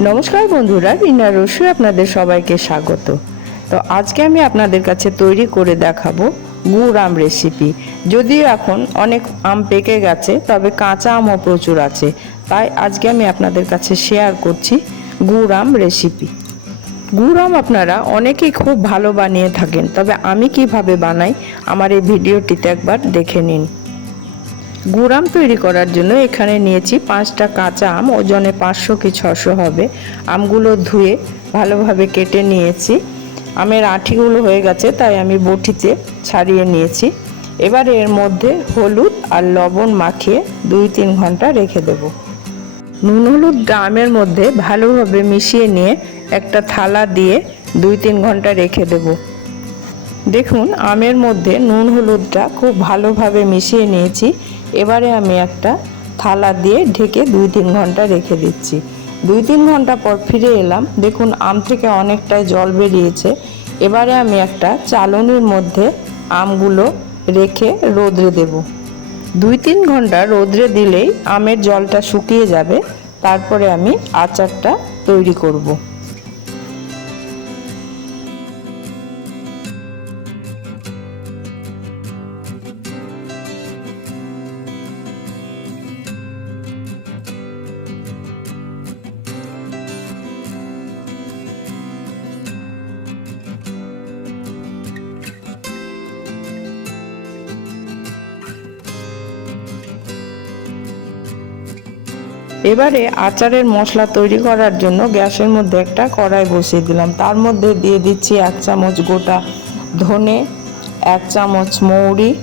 নমস্কার বন্ধুরা, রিনা রসুই আপনাদের সবাইকে স্বাগত। তো আজকে আমি আপনাদের কাছে তৈরি করে দেখাবো গুড় আম রেসিপি যদিও এখন অনেক আম পেকে গেছে, তবে কাঁচা আমও প্রচুর আছে। তাই আজকে আমি আপনাদের কাছে শেয়ার করছি গুড় আম রেসিপি গুড় আম আপনারা অনেকেই খুব ভালো বানিয়ে থাকেন, তবে আমি কীভাবে বানাই আমার এই ভিডিওটিতে একবার দেখে নিন। গুড়াম তৈরি করার জন্য এখানে নিয়েছি পাঁচটা কাঁচা আম, ওজনে পাঁচশো কি ছশো হবে। আমগুলো ধুয়ে ভালোভাবে কেটে নিয়েছি। আমের আঠিগুলো হয়ে গেছে, তাই আমি বটিতে ছাড়িয়ে নিয়েছি। এবার এর মধ্যে হলুদ আর লবণ মাখিয়ে দুই তিন ঘণ্টা রেখে দেব। নুন হলুদ আমের মধ্যে ভালোভাবে মিশিয়ে নিয়ে একটা থালা দিয়ে দুই তিন ঘণ্টা রেখে দেবো। দেখুন, আমের মধ্যে নুন হলুদটা খুব ভালোভাবে মিশিয়ে নিয়েছি। এবারে আমি একটা থালা দিয়ে ঢেকে দুই তিন ঘণ্টা রেখে দিচ্ছি। দুই তিন ঘণ্টা পর ফিরে এলাম। দেখুন, আম থেকে অনেকটাই জল বেরিয়েছে। এবারে আমি একটা চালনির মধ্যে আমগুলো রেখে রোদ্রে দেব। দুই তিন ঘণ্টা রোদ্রে দিলেই আমের জলটা শুকিয়ে যাবে। তারপরে আমি আচারটা তৈরি করব। এবারে আচারের মশলা তৈরি করার জন্য গ্যাসের মধ্যে একটা কড়াই বসিয়ে দিলাম। তার মধ্যে দিয়ে দিচ্ছি এক চামচ গোটা ধনে, এক চামচ মৌরি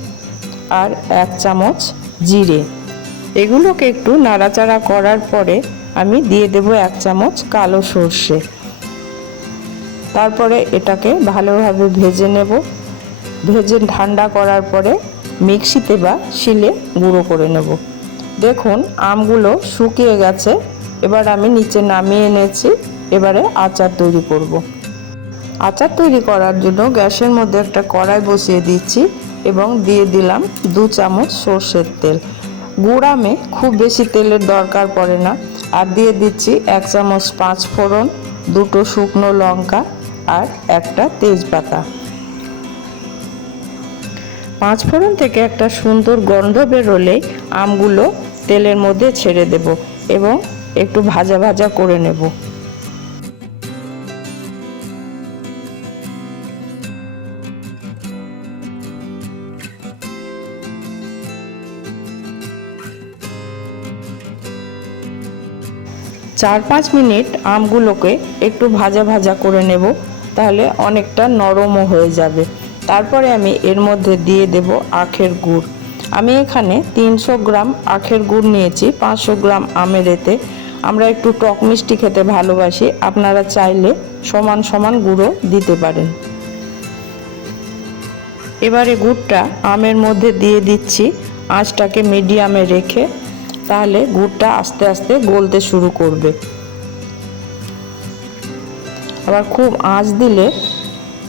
আর এক চামচ জিরে। এগুলোকে একটু নাড়াচাড়া করার পরে আমি দিয়ে দেব এক চামচ কালো সর্ষে। তারপরে এটাকে ভালোভাবে ভেজে নেব। ভেজে ঠান্ডা করার পরে মিক্সিতে বা শিলে গুঁড়ো করে নেব। দেখুন, আমগুলো শুকিয়ে গেছে। এবার আমি নিচে নামিয়ে এনেছি। এবারে আচার তৈরি করব। আচার তৈরি করার জন্য গ্যাসের মধ্যে একটা কড়াই বসিয়ে দিচ্ছি এবং দিয়ে দিলাম দু চামচ সর্ষের তেল। গুড় আমে খুব বেশি তেলের দরকার পড়ে না। আর দিয়ে দিচ্ছি এক চামচ পাঁচ ফোড়ন, দুটো শুকনো লঙ্কা আর একটা তেজপাতা। পাঁচ ফোড়ন থেকে একটা সুন্দর গন্ধ বেরোলেই আমগুলো তেলের মধ্যে ছেড়ে দেব এবং একটু ভাজা ভাজা করে নেব। চার পাঁচ মিনিট আমগুলোকে একটু ভাজা ভাজা করে নেব, তাহলে অনেকটা নরমও হয়ে যাবে। তারপরে আমি এর মধ্যে দিয়ে দেব আখের গুড়। আমি এখানে তিনশো গ্রাম আখের গুড় নিয়েছি, পাঁচশো গ্রাম আমের এতে। আমরা একটু টক মিষ্টি খেতে ভালোবাসি, আপনারা চাইলে সমান সমান গুঁড়ো দিতে পারেন। এবারে গুড়টা আমের মধ্যে দিয়ে দিচ্ছি, আঁচটাকে মিডিয়ামে রেখে, তাহলে গুড়টা আস্তে আস্তে গলতে শুরু করবে। আবার খুব আঁচ দিলে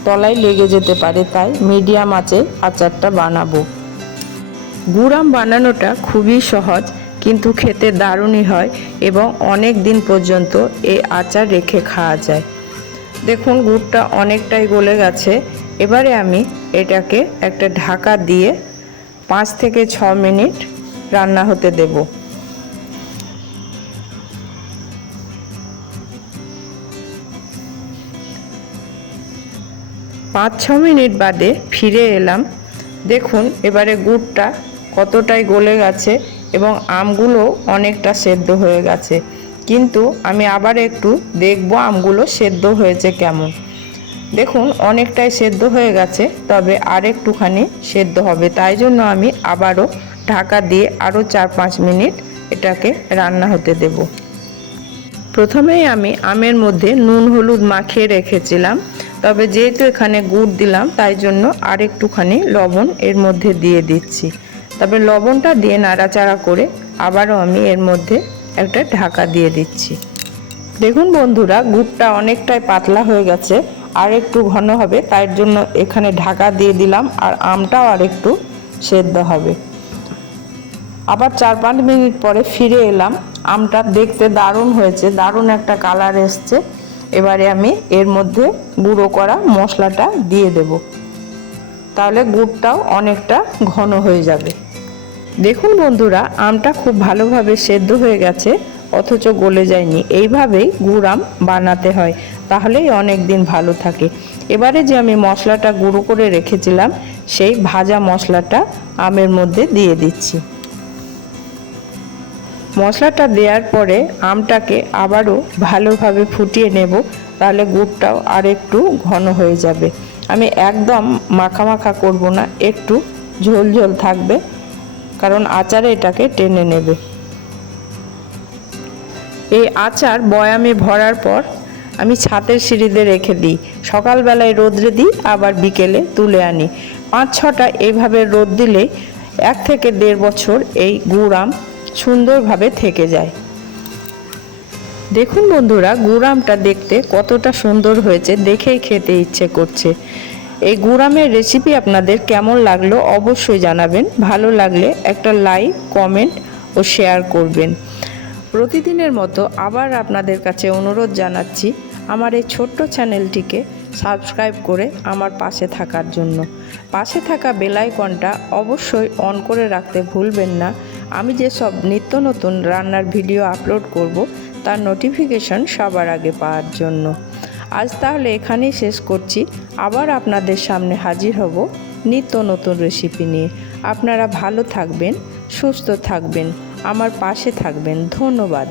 তলায় লেগে যেতে পারে, তাই মিডিয়াম আঁচে আচারটা বানাবো। গুড়াম বানানোটা খুবই সহজ, কিন্তু খেতে দারুণই হয় এবং অনেক দিন পর্যন্ত এই আচার রেখে খাওয়া যায়। দেখুন, গুড়টা অনেকটাই গলে গেছে। এবারে আমি এটাকে একটা ঢাকা দিয়ে পাঁচ থেকে ছ মিনিট রান্না হতে দেবো। পাঁচ ছ মিনিট বাদে ফিরে এলাম। দেখুন, এবারে গুড়টা কতটাই গলে গেছে এবং আমগুলো অনেকটা সেদ্ধ হয়ে গেছে। কিন্তু আমি আবার একটু দেখব আমগুলো সেদ্ধ হয়েছে কেমন। দেখুন, অনেকটাই সেদ্ধ হয়ে গেছে, তবে আর একটুখানি সেদ্ধ হবে। তাই জন্য আমি আবারও ঢাকা দিয়ে আরও চার পাঁচ মিনিট এটাকে রান্না হতে দেব। প্রথমেই আমি আমের মধ্যে নুন হলুদ মাখিয়ে রেখেছিলাম, তবে যেহেতু এখানে গুড় দিলাম, তাই জন্য আর একটুখানি লবণ এর মধ্যে দিয়ে দিচ্ছি। তবে লবণটা দিয়ে নাড়াচাড়া করে আবারও আমি এর মধ্যে একটা ঢাকা দিয়ে দিচ্ছি। দেখুন বন্ধুরা, গুড়টা অনেকটাই পাতলা হয়ে গেছে, আর একটু ঘন হবে, তাই জন্য এখানে ঢাকা দিয়ে দিলাম, আর আমটাও আর একটু সেদ্ধ হবে। আবার চার পাঁচ মিনিট পরে ফিরে এলাম, আমটা দেখতে দারুণ হয়েছে, দারুণ একটা কালার এসছে। এবারে আমি এর মধ্যে গুঁড়ো করা মশলাটা দিয়ে দেব, তাহলে গুড়টাও অনেকটা ঘন হয়ে যাবে। দেখুন বন্ধুরা, আমটা খুব ভালোভাবে সেদ্ধ হয়ে গেছে, অথচ গলে যায়নি। এইভাবেই গুড় আম বানাতে হয়, তাহলেই অনেক দিন ভালো থাকে। এবারে যে আমি মশলাটা গুঁড়ো করে রেখেছিলাম, সেই ভাজা মশলাটা আমের মধ্যে দিয়ে দিচ্ছি। মশলাটা দেওয়ার পরে আমটাকে আবারও ভালোভাবে ফুটিয়ে নেব, তাহলে গুড়টাও আর একটু ঘন হয়ে যাবে। আমি একদম মাখা মাখা করব না, একটু ঝোল ঝোল থাকবে। কারণ আচারে এটাকে টেনে নেবে। এই আচার বয়ামে ভরার পর আমি ছাতের সিঁড়িতে রেখে দিই। সকালবেলায় রোদ্রে দিই, আবার বিকেলে তুলে আনি। পাঁচ ছটা এইভাবে রোদ দিলে এক থেকে দেড় বছর এই গুড়াম সুন্দরভাবে থেকে যায়। দেখুন বন্ধুরা, গুড়ামটা দেখতে কতটা সুন্দর হয়েছে, দেখেই খেতে ইচ্ছে করছে। এই গুড়ামের রেসিপি আপনাদের কেমন লাগল অবশ্যই জানাবেন। ভালো লাগলে একটা লাইক কমেন্ট ও শেয়ার করবেন। প্রতিদিনের মতো আবার আপনাদের কাছে অনুরোধ জানাচ্ছি আমার এই ছোট্ট চ্যানেলটিকে সাবস্ক্রাইব করে আমার পাশে থাকার জন্য। পাশে থাকা বেলাইকনটা অবশ্যই অন করে রাখতে ভুলবেন না। আমি যেসব নিত্য নতুন রান্নার ভিডিও আপলোড করব, তার নোটিফিকেশন সবার আগে পাওয়ার জন্য। আজ তাহলে এখানেই শেষ করছি। আবার আপনাদের সামনে হাজির হব নিত্য নতুন রেসিপি নিয়ে। আপনারা ভালো থাকবেন, সুস্থ থাকবেন, আমার পাশে থাকবেন। ধন্যবাদ।